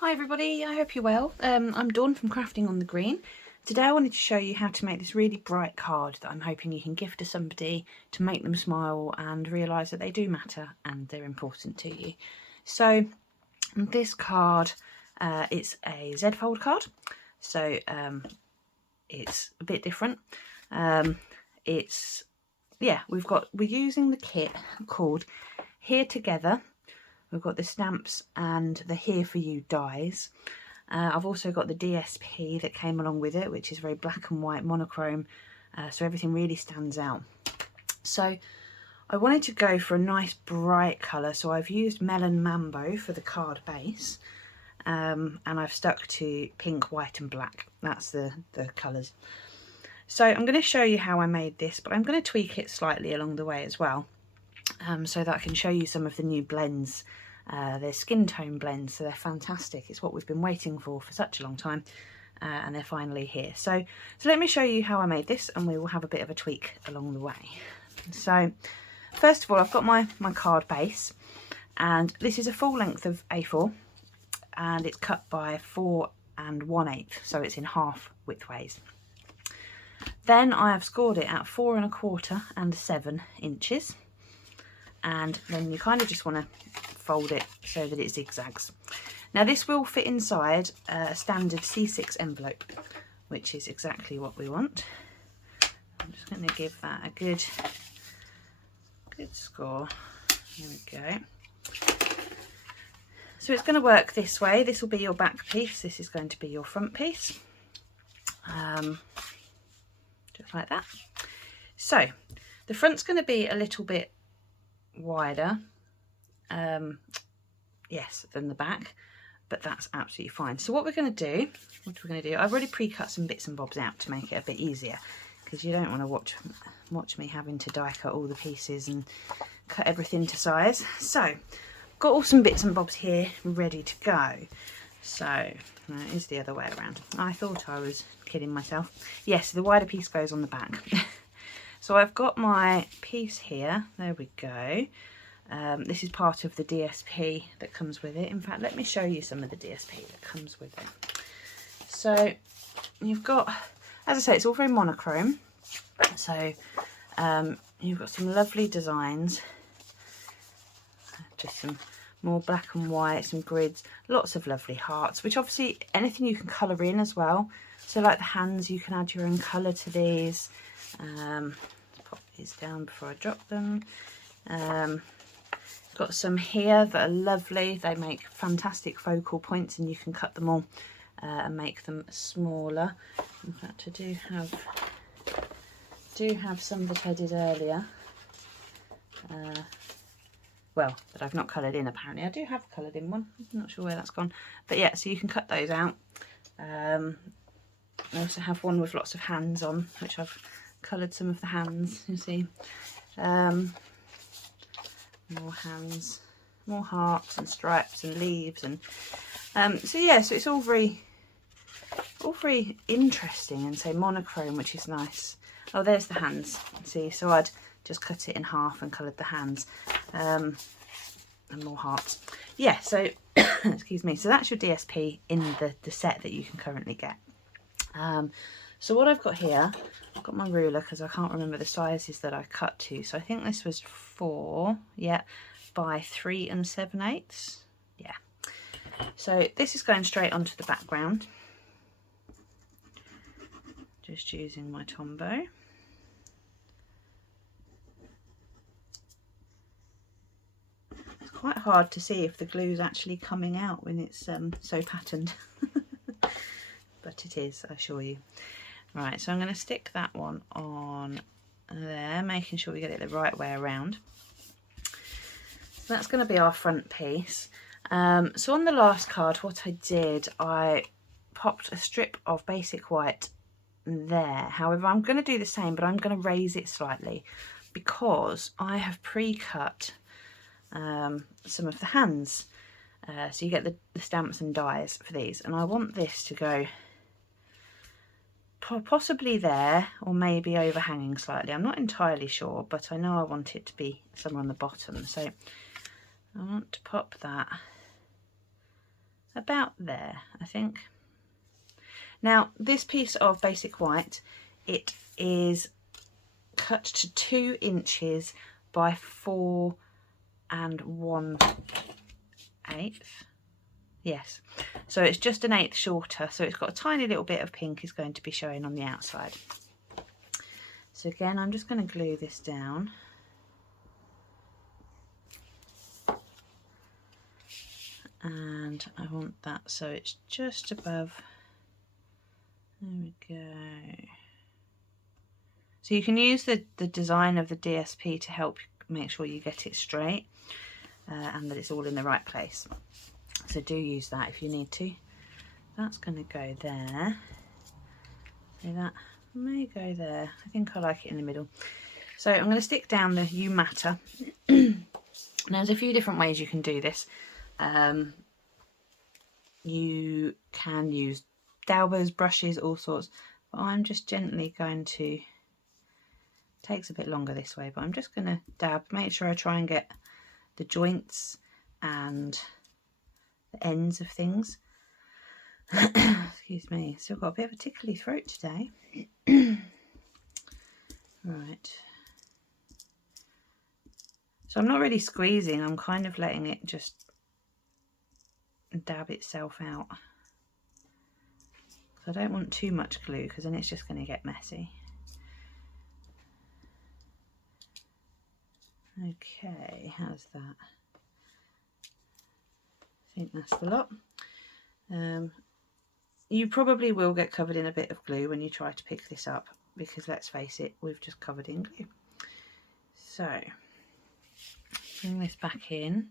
Hi everybody, I hope you're well. I'm Dawn from Crafting on the Green. Today I wanted to show you how to make this really bright card that I'm hoping you can gift to somebody to make them smile and realise that they do matter and they're important to you. So this card, it's a Z-fold card, so it's a bit different. We're using the kit called Here Together. We've got the stamps and the Here For You dies. I've also got the DSP that came along with it, which is very black and white monochrome, so everything really stands out. So I wanted to go for a nice bright colour, so I've used Melon Mambo for the card base, and I've stuck to pink, white and black. That's the colours. So I'm going to show you how I made this, but I'm going to tweak it slightly along the way as well. So that I can show you some of the new blends. They're skin tone blends, so they're fantastic. It's what we've been waiting for such a long time, and they're finally here. So let me show you how I made this, and we will have a bit of a tweak along the way. So first of all, I've got my card base, and this is a full length of A4, and it's cut by 4 1/8, so it's in half widthways. Then I have scored it at 4 1/4 and 7 inches. And then you kind of just want to fold it so that it zigzags. Now this will fit inside a standard C6 envelope, which is exactly what we want. I'm just going to give that a good score. Here we go. So it's going to work this way. This will be your back piece. This is going to be your front piece. Just like that. So the front's going to be a little bit wider than the back, but that's absolutely fine. So what we're going to do, I've already pre-cut some bits and bobs out to make it a bit easier, because you don't want to watch me having to die cut all the pieces and cut everything to size. So got all some bits and bobs here ready to go. So no, it is the other way around. I thought I was kidding myself. Yes, the wider piece goes on the back. So I've got my piece here, there we go. This is part of the DSP that comes with it. In fact, let me show you some of the DSP that comes with it. So you've got, as I say, it's all very monochrome. So you've got some lovely designs, just some more black and white, some grids, lots of lovely hearts, which obviously anything you can colour in as well. So like the hands, you can add your own colour to these. Pop these down before I drop them. Got some here that are lovely. They make fantastic focal points, and you can cut them all and make them smaller. In fact, I do have some that I did earlier. Well, that I've not coloured in apparently. I do have a coloured in one. I'm not sure where that's gone. But yeah, so you can cut those out. I also have one with lots of hands on, which I've coloured some of the hands, you see. More hands, more hearts and stripes and leaves, and so yeah, so it's all very interesting and say monochrome, which is nice. Oh, there's the hands. See, so I'd just cut it in half and coloured the hands, and more hearts. Yeah, so excuse me. So that's your DSP in the set that you can currently get. So what I've got here, I've got my ruler because I can't remember the sizes that I cut to. So I think this was 4, yeah, by 3 7/8. Yeah. So this is going straight onto the background. Just using my Tombow. It's quite hard to see if the glue's actually coming out when it's so patterned. But it is, I assure you. Right, so I'm going to stick that one on there, making sure we get it the right way around. So that's going to be our front piece. So on the last card, what I did, I popped a strip of basic white there. However, I'm going to do the same, but I'm going to raise it slightly because I have pre-cut some of the hands. So you get the stamps and dies for these, and I want this to go possibly there, or maybe overhanging slightly. I'm not entirely sure, but I know I want it to be somewhere on the bottom. So I want to pop that about there, I think. Now this piece of basic white, it is cut to 2 inches by 4 1/8. Yes, so it's just an 1/8 shorter, so it's got a tiny little bit of pink is going to be showing on the outside. So again, I'm just going to glue this down. And I want that so it's just above. There we go. So you can use the design of the DSP to help make sure you get it straight and that it's all in the right place. So do use that if you need to. That's going to go there. So that may go there. I think I like it in the middle. So I'm going to stick down the You Matter. There's a few different ways you can do this. You can use daubers, brushes, all sorts. But I'm just gently going to, takes a bit longer this way, but I'm just going to dab, make sure I try and get the joints and the ends of things. Excuse me, still got a bit of a tickly throat today. Right. So I'm not really squeezing, I'm kind of letting it just dab itself out. So I don't want too much glue because then it's just going to get messy. Okay, how's that? I think that's the lot. You probably will get covered in a bit of glue when you try to pick this up because let's face it, we've just covered in glue. So bring this back in.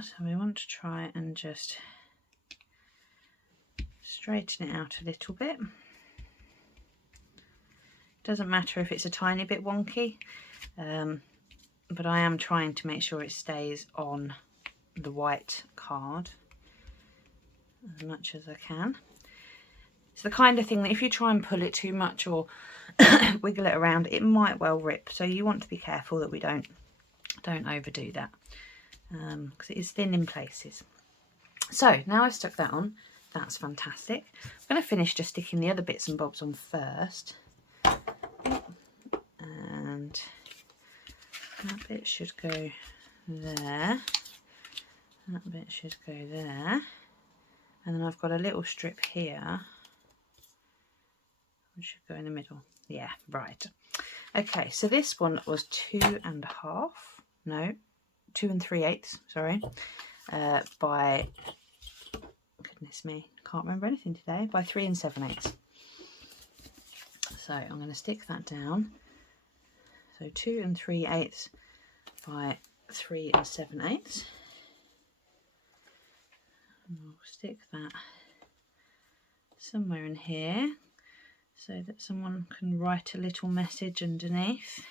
So we want to try and just straighten it out a little bit. Doesn't matter if it's a tiny bit wonky, but I am trying to make sure it stays on the white card as much as I can. It's the kind of thing that if you try and pull it too much or wiggle it around, it might well rip. So you want to be careful that we don't overdo that because it is thin in places. So now I've stuck that on. That's fantastic. I'm going to finish just sticking the other bits and bobs on first. And that bit should go there. That bit should go there. And then I've got a little strip here which should go in the middle. Yeah, right. Okay, so this one was 2 3/8, sorry, by, goodness me, can't remember anything today, by 3 7/8. So I'm going to stick that down. So 2 3/8 by 3 7/8. And we'll stick that somewhere in here so that someone can write a little message underneath.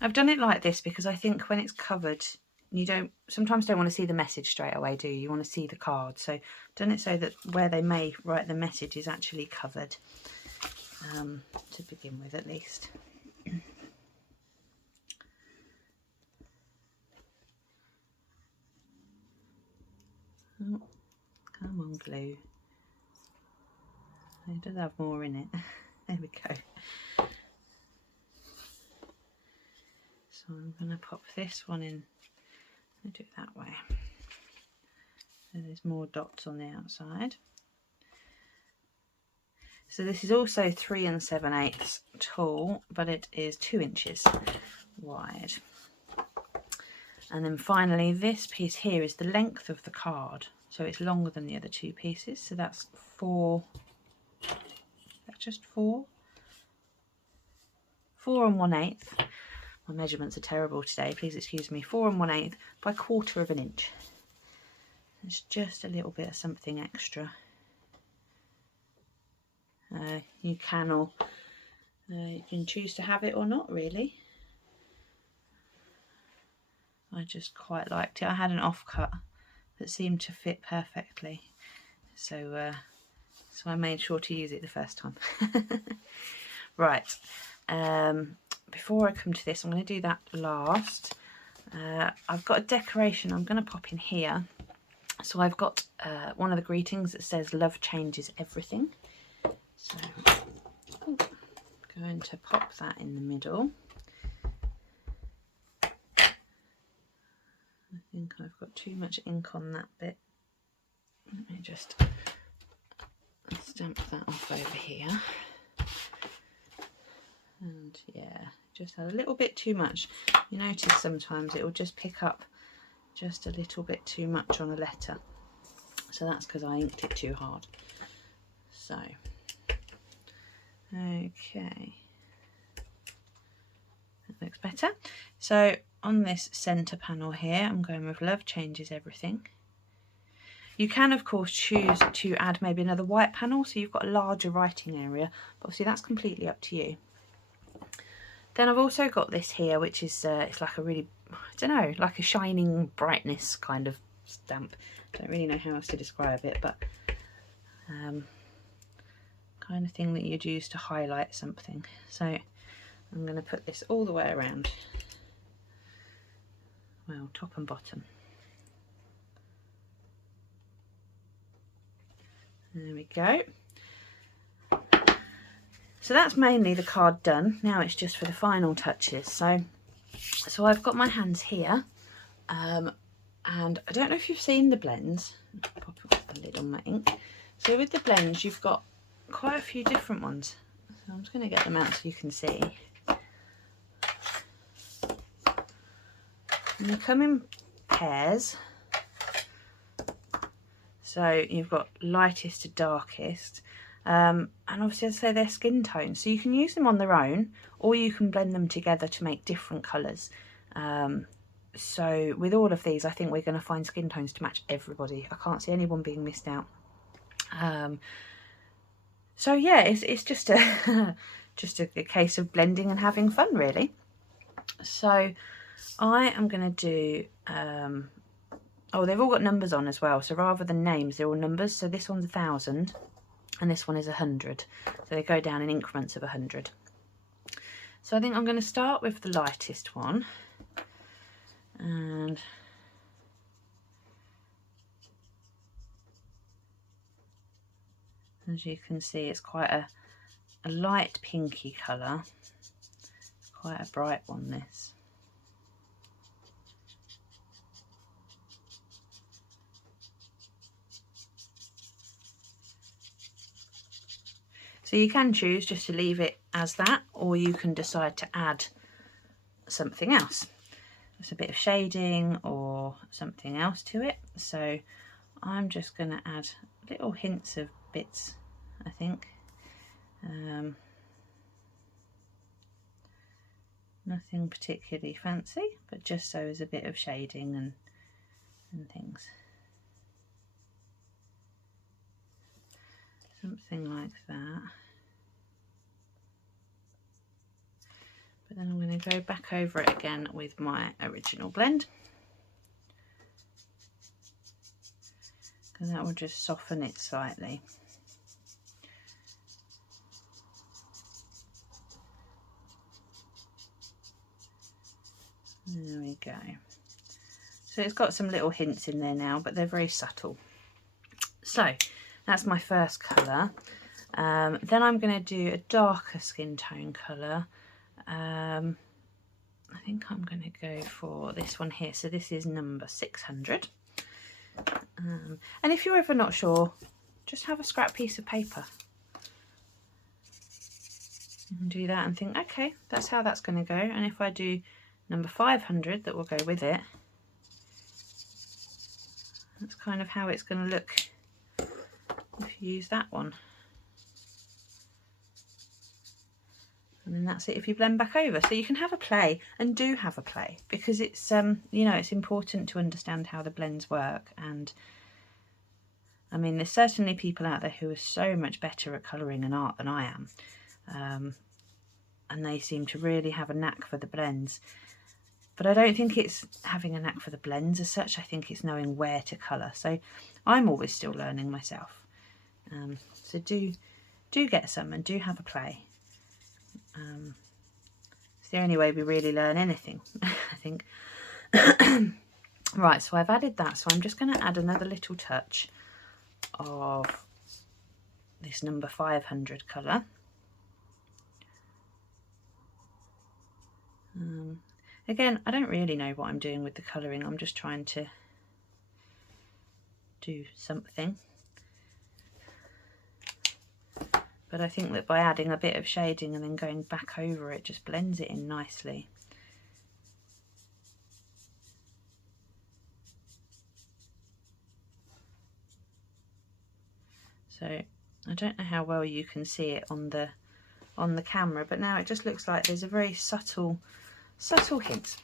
I've done it like this because I think when it's covered, you sometimes don't want to see the message straight away, do you? You want to see the card. So I've done it so that where they may write the message is actually covered, to begin with at least. Oh, come on, glue. It does have more in it. There we go. So I'm going to pop this one in. I'll do it that way. So there's more dots on the outside. So this is also 3 7/8 tall, but it is 2 inches wide. And then finally, this piece here is the length of the card. So it's longer than the other 2 pieces. So that's 4. That's just 4. 4 1/8. My measurements are terrible today. Please excuse me. 4 1/8 by 1/4 inch. It's just a little bit of something extra. You can you can choose to have it or not, really. I just quite liked it. I had an offcut that seemed to fit perfectly, so I made sure to use it the first time. Right, before I come to this, I'm going to do that last. I've got a decoration I'm going to pop in here. So I've got one of the greetings that says love changes everything. So I'm going to pop that in the middle. I think I've got too much ink on that bit. Let me just stamp that off over here. And yeah, just had a little bit too much. You notice sometimes it will just pick up just a little bit too much on a letter. So that's because I inked it too hard. So, okay. That looks better. So on this centre panel here, I'm going with Love Changes Everything. You can of course choose to add maybe another white panel so you've got a larger writing area, but obviously that's completely up to you. Then I've also got this here, which is it's like a really, I don't know, like a shining brightness kind of stamp. Don't really know how else to describe it, but kind of thing that you'd use to highlight something. So I'm going to put this all the way around, well, top and bottom. There we go. So that's mainly the card done. Now it's just for the final touches. So I've got my hands here, and I don't know if you've seen the blends. Pop a lid on my ink. So with the blends, you've got quite a few different ones. So I'm just going to get them out so you can see. And they come in pairs. So you've got lightest to darkest. And obviously, as I say, they're skin tones, so you can use them on their own, or you can blend them together to make different colours. So with all of these, I think we're going to find skin tones to match everybody. I can't see anyone being missed out. So yeah, it's just a just a case of blending and having fun, really. So I am going to do. Oh, they've all got numbers on as well. So rather than names, they're all numbers. So this one's 1,000. And this one is 100, so they go down in increments of 100. So I think I'm going to start with the lightest one, and as you can see, it's quite a light pinky colour. It's quite a bright one, this. So you can choose just to leave it as that, or you can decide to add something else. Just a bit of shading or something else to it. So I'm just going to add little hints of bits, I think. Nothing particularly fancy, but just so as a bit of shading and things. Something like that. But then I'm going to go back over it again with my original blend, because that will just soften it slightly. There we go. So it's got some little hints in there now, but they're very subtle. So that's my first colour. Then I'm going to do a darker skin tone colour. I think I'm going to go for this one here. So this is number 600. And if you're ever not sure, just have a scrap piece of paper. You can do that and think, okay, that's how that's going to go. And if I do number 500, that will go with it. That's kind of how it's going to look if you use that one. And then that's it if you blend back over. So you can have a play, and do have a play, because it's you know, it's important to understand how the blends work. And I mean, there's certainly people out there who are so much better at colouring and art than I am, and they seem to really have a knack for the blends. But I don't think it's having a knack for the blends as such. I think it's knowing where to colour. So I'm always still learning myself. So do get some and do have a play. It's the only way we really learn anything, I think. Right, so I've added that, so I'm just going to add another little touch of this number 500 colour. Again, I don't really know what I'm doing with the colouring, I'm just trying to do something. But I think that by adding a bit of shading and then going back over it, just blends it in nicely. So I don't know how well you can see it on the camera, but now it just looks like there's a very subtle hint.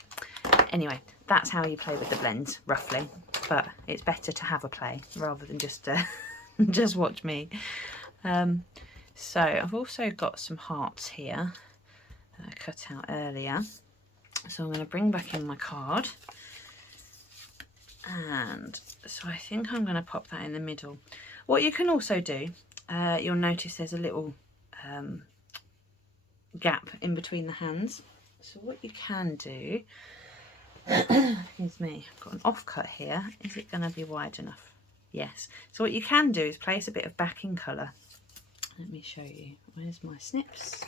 Anyway, that's how you play with the blends, roughly, but it's better to have a play rather than just just watch me. So I've also got some hearts here that I cut out earlier, so I'm going to bring back in my card, and so I think I'm going to pop that in the middle. What you can also do, you'll notice there's a little gap in between the hands, so what you can do, excuse me, I've got an offcut here, is it going to be wide enough? Yes. So what you can do is place a bit of backing colour. Let me show you, where's my snips?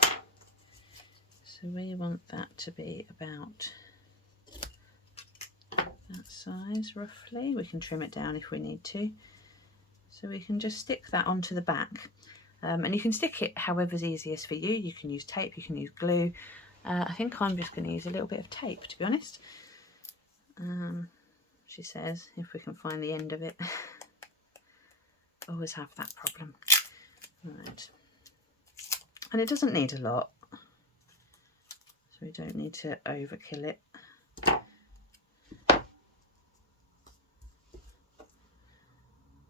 So we want that to be about that size roughly. We can trim it down if we need to. So we can just stick that onto the back. And you can stick it however's easiest for you. You can use tape, you can use glue. I think I'm just going to use a little bit of tape, to be honest. She says, if we can find the end of it. Always have that problem. Right. And it doesn't need a lot, so we don't need to overkill it.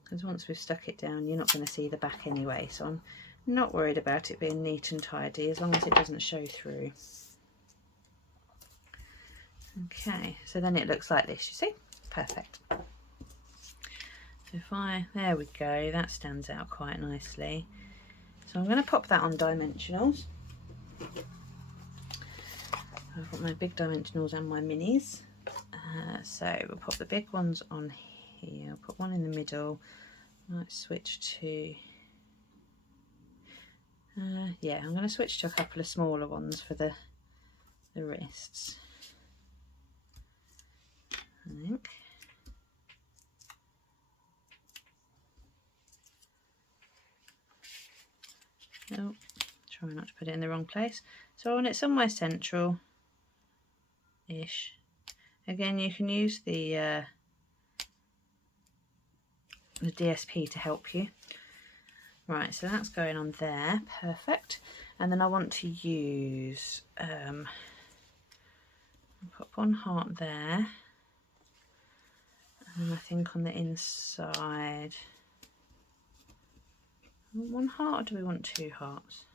Because once we've stuck it down, you're not going to see the back anyway, so I'm not worried about it being neat and tidy as long as it doesn't show through. Okay, so then it looks like this, you see? Perfect. So if there we go, that stands out quite nicely. So I'm going to pop that on dimensionals. I've got my big dimensionals and my minis. So we'll pop the big ones on here, I'll put one in the middle. Might switch to, yeah, I'm going to switch to a couple of smaller ones for the wrists, I think. Oh, try not to put it in the wrong place. So I want it somewhere central-ish. Again, you can use the DSP to help you. Right, so that's going on there, perfect. And then I want to use, put one heart there, and I think on the inside, one heart, or do we want two hearts?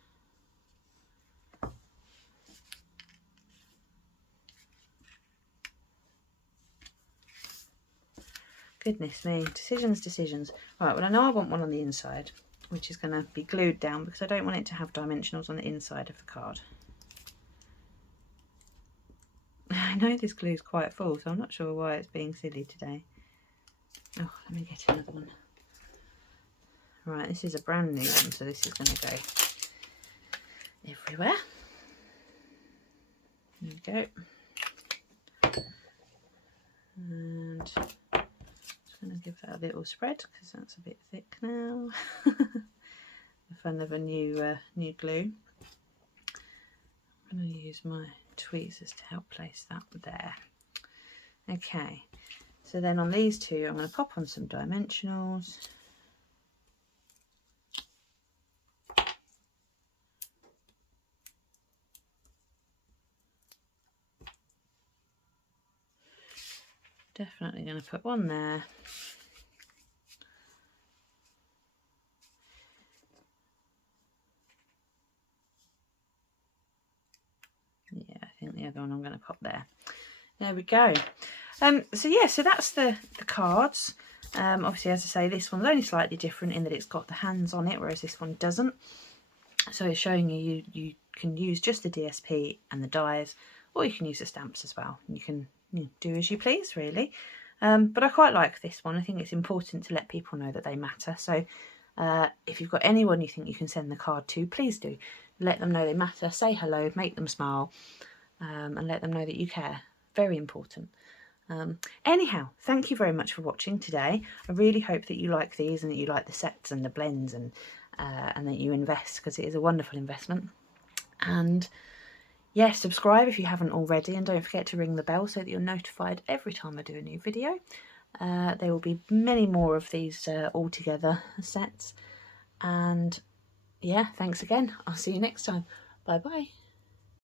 Goodness me, decisions. Right, well I know I want one on the inside, which is going to be glued down because I don't want it to have dimensionals on the inside of the card. I know this glue is quite full, so I'm not sure why it's being silly today. Oh, let me get another one. Right, this is a brand new one, so this is going to go everywhere. There we go. And just going to give that a little spread because that's a bit thick now. The fun of a new glue. I'm going to use my tweezers to help place that there. Okay, so then on these two I'm going to pop on some dimensionals. Definitely going to put one there. Yeah, I think the other one I'm going to pop there. There we go. So yeah, so that's the cards. Obviously, as I say, this one's only slightly different in that it's got the hands on it, whereas this one doesn't. So it's showing you can use just the DSP and the dies, or you can use the stamps as well. You can do as you please, really. But I quite like this one. I think it's important to let people know that they matter. So if you've got anyone you think you can send the card to, please do. Let them know they matter, say hello, make them smile, and let them know that you care. Very important. Anyhow, thank you very much for watching today. I really hope that you like these and that you like the sets and the blends, and that you invest, because it is a wonderful investment. And yes, subscribe if you haven't already, and don't forget to ring the bell so that you're notified every time I do a new video. There will be many more of these all together sets. And yeah, thanks again. I'll see you next time. Bye bye.